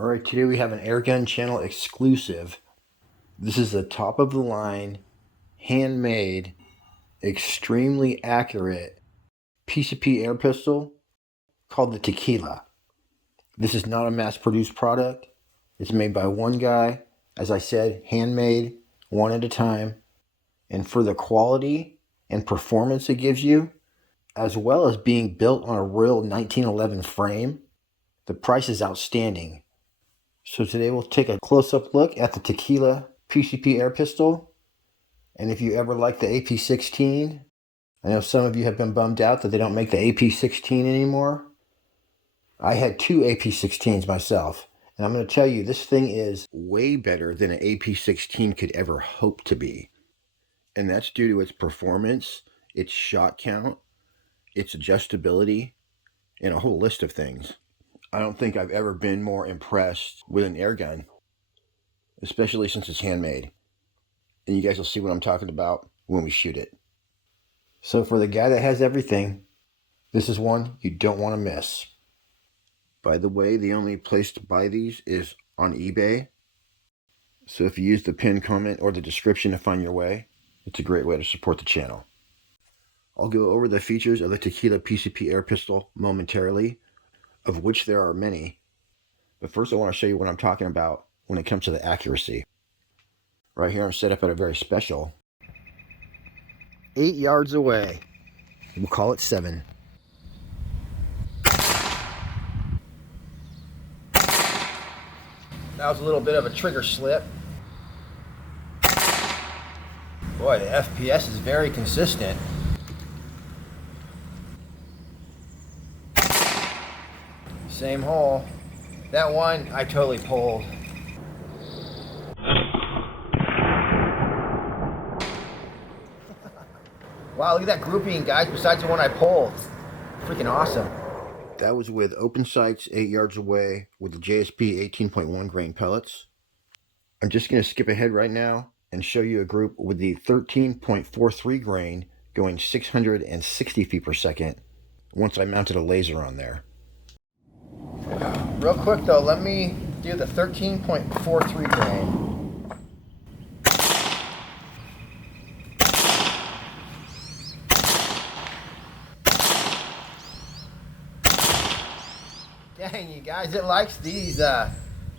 Alright, today we have an Airgun channel exclusive. This is a top of the line, handmade, extremely accurate PCP air pistol called the Tequila. This is not a mass-produced product. It's made by one guy, as I said, handmade, one at a time. And for the quality and performance it gives you, as well as being built on a real 1911 frame, the price is outstanding. So today we'll take a close-up look at the Tequila PCP air pistol. And if you ever like the AP-16, I know some of you have been bummed out that they don't make the AP-16 anymore. I had two AP-16s myself, and I'm going to tell you, this thing is way better than an AP-16 could ever hope to be. And that's due to its performance, its shot count, its adjustability, and a whole list of things. I don't think I've ever been more impressed with an air gun, especially since it's handmade. And you guys will see what I'm talking about when we shoot it. So for the guy that has everything, this is one you don't want to miss. By the way, the only place to buy these is on eBay. So if you use the pinned comment or the description to find your way, it's a great way to support the channel. I'll go over the features of the Tequila PCP air pistol momentarily, of which there are many. But first I want to show you what I'm talking about when it comes to the accuracy. Right here I'm set up at a very special 8 yards away. We'll call it 7. That was a little bit of a trigger slip. Boy, the FPS is very consistent. Same hole. That one I totally pulled. Wow, look at that grouping, guys, besides the one I pulled. Freaking awesome. That was with open sights 8 yards away with the JSP 18.1 grain pellets. I'm just going to skip ahead right now and show you a group with the 13.43 grain going 660 feet per second once I mounted a laser on there. Real quick though, let me do the 13.43 grain. Dang, you guys, it likes these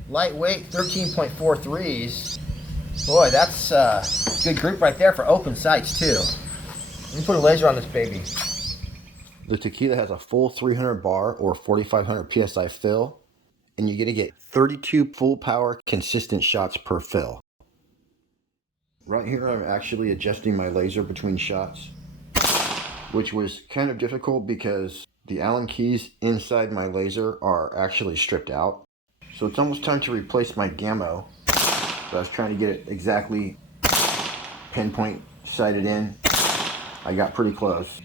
lightweight 13.43s. Boy, that's a good group right there for open sights too. Let me put a laser on this baby. The Tequila has a full 300 bar or 4,500 PSI fill, and you're gonna get 32 full power consistent shots per fill. Right here I'm actually adjusting my laser between shots, which was kind of difficult because the Allen keys inside my laser are actually stripped out. So it's almost time to replace my Gammo. So I was trying to get it exactly pinpoint sighted in. I got pretty close.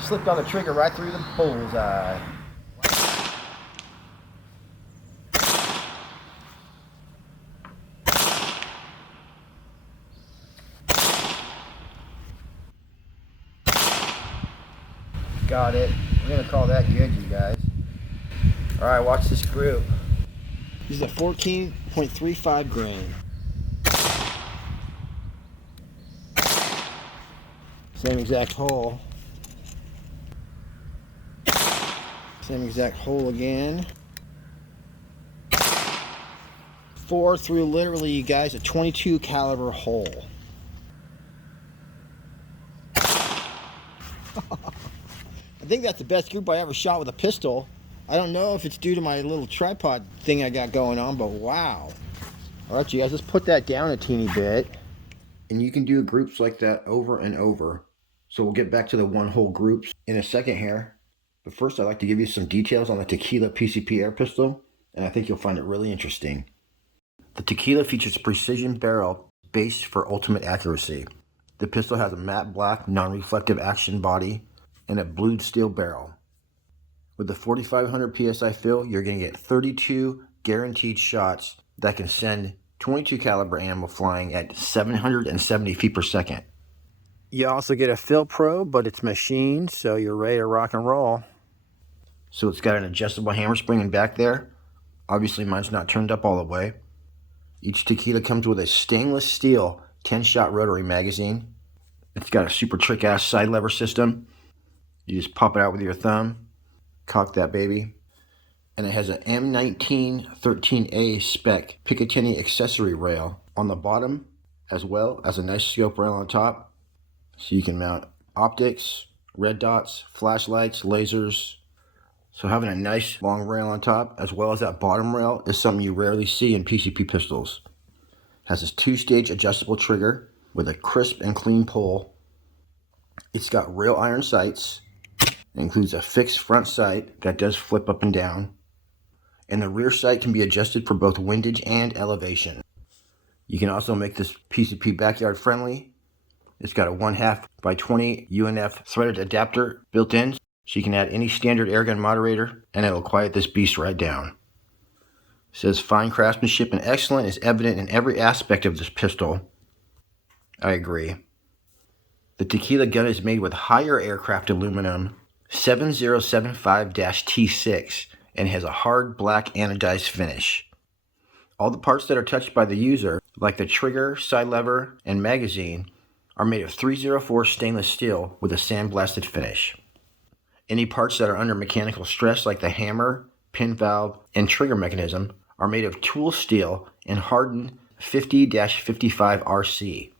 Slipped on the trigger right through the bullseye. Got it. We're gonna call that good, you guys. Alright, watch this group. This is a 14.35 grain. Same exact hole. Same exact hole again. 4 through literally, you guys, a 22 caliber hole. I think that's the best group I ever shot with a pistol. I don't know if it's due to my little tripod thing I got going on, but wow. Alright, you guys, let's put that down a teeny bit. And you can do groups like that over and over. So we'll get back to the one hole groups in a second here. But first I'd like to give you some details on the Tequila PCP air pistol, and I think you'll find it really interesting. The Tequila features a precision barrel based for ultimate accuracy. The pistol has a matte black non-reflective action body and a blued steel barrel. With the 4,500 PSI fill, you're going to get 32 guaranteed shots that can send 22 caliber ammo flying at 770 feet per second. You also get a fill probe, but it's machined, so you're ready to rock and roll. So it's got an adjustable hammer spring in back there. Obviously mine's not turned up all the way. Each tequila comes with a stainless steel 10-shot rotary magazine. It's got a super trick-ass side lever system. You just pop it out with your thumb, cock that baby. And it has an M1913A spec Picatinny accessory rail on the bottom, as well as a nice scope rail on top. So you can mount optics, red dots, flashlights, lasers. So having a nice long rail on top, as well as that bottom rail, is something you rarely see in PCP pistols. It has this 2-stage adjustable trigger with a crisp and clean pull. It's got rail iron sights. It includes a fixed front sight that does flip up and down. And the rear sight can be adjusted for both windage and elevation. You can also make this PCP backyard friendly. It's got a 1/2 by 20 UNF threaded adapter built in, so you can add any standard airgun moderator and it'll quiet this beast right down. It says fine craftsmanship and excellence is evident in every aspect of this pistol. I agree. The Tequila gun is made with higher aircraft aluminum 7075-T6 and has a hard black anodized finish. All the parts that are touched by the user, like the trigger, side lever, and magazine, are made of 304 stainless steel with a sandblasted finish. Any parts that are under mechanical stress, like the hammer, pin valve, and trigger mechanism, are made of tool steel and hardened 50-55 RC.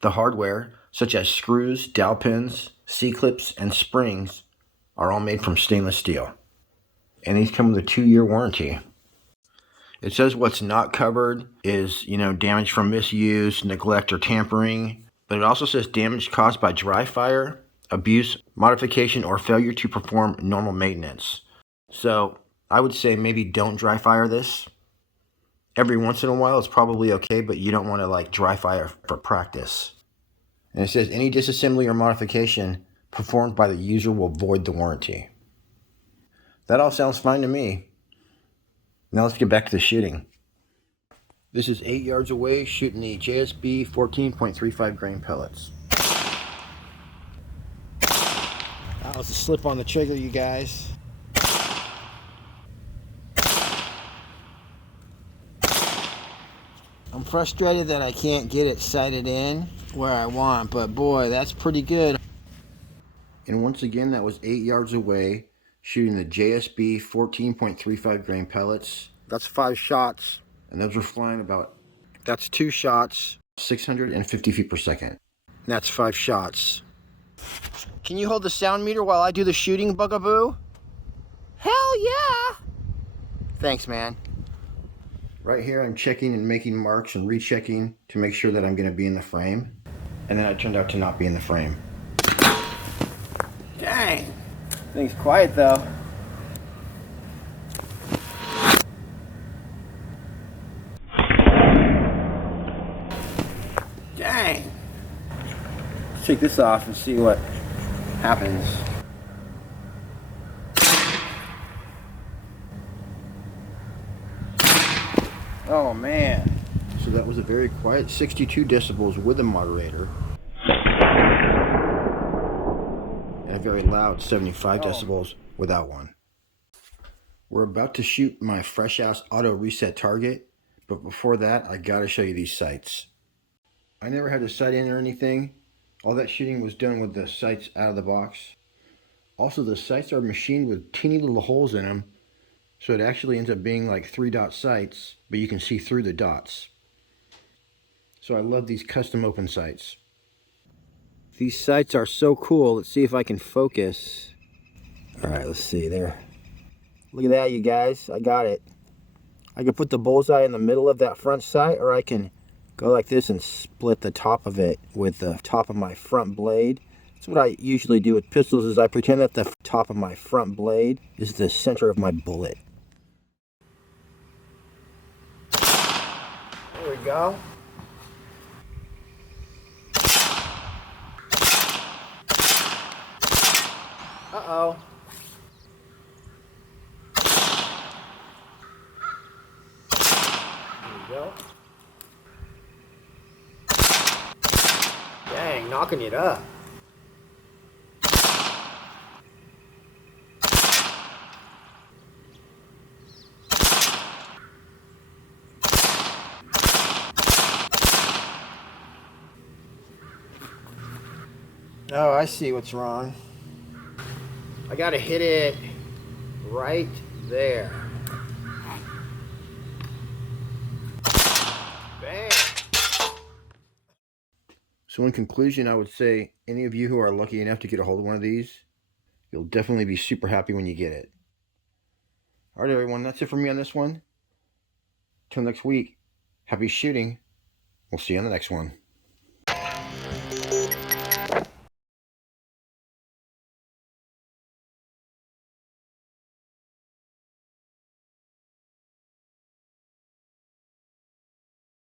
The hardware, such as screws, dowel pins, C-clips, and springs, are all made from stainless steel. And these come with a 2-year warranty. It says what's not covered is, damage from misuse, neglect, or tampering. But it also says damage caused by dry fire, abuse, modification, or failure to perform normal maintenance. So I would say maybe don't dry fire this. Every once in a while it's probably okay, but you don't want to dry fire for practice. And it says any disassembly or modification performed by the user will void the warranty. That all sounds fine to me. Now let's get back to the shooting. This is 8 yards away shooting the JSB 14.35 grain pellets. That was a slip on the trigger, you guys. I'm frustrated that I can't get it sighted in where I want, but boy, that's pretty good. And once again, that was 8 yards away shooting the JSB 14.35 grain pellets. That's 5 shots, and those were flying that's 2 shots, 650 feet per second. And that's 5 shots. Can you hold the sound meter while I do the shooting, Bugaboo? Hell yeah! Thanks, man. Right here, I'm checking and making marks and rechecking to make sure that I'm going to be in the frame. And then I turned out to not be in the frame. Dang! Thing's quiet though. Dang! Let's take this off and see what happens. Oh man. So that was a very quiet 62 decibels with a moderator. And a very loud 75 decibels without one. We're about to shoot my fresh ass auto reset target, but before that I gotta show you these sights. I never had a sight in or anything. All that shooting was done with the sights out of the box. Also, the sights are machined with teeny little holes in them, so it actually ends up being like 3-dot sights, but you can see through the dots. So I love these custom open sights. These sights are so cool. Let's see if I can focus. Alright, let's see there. Look at that, you guys. I got it. I can put the bullseye in the middle of that front sight, or I can go like this and split the top of it with the top of my front blade. That's what I usually do with pistols, is I pretend that the top of my front blade is the center of my bullet. There we go. Uh-oh. There we go. Dang, knocking it up. Oh, I see what's wrong. I gotta hit it right there. Bang! So in conclusion, I would say any of you who are lucky enough to get a hold of one of these, you'll definitely be super happy when you get it. All right, everyone, that's it for me on this one. Till next week, happy shooting. We'll see you on the next one.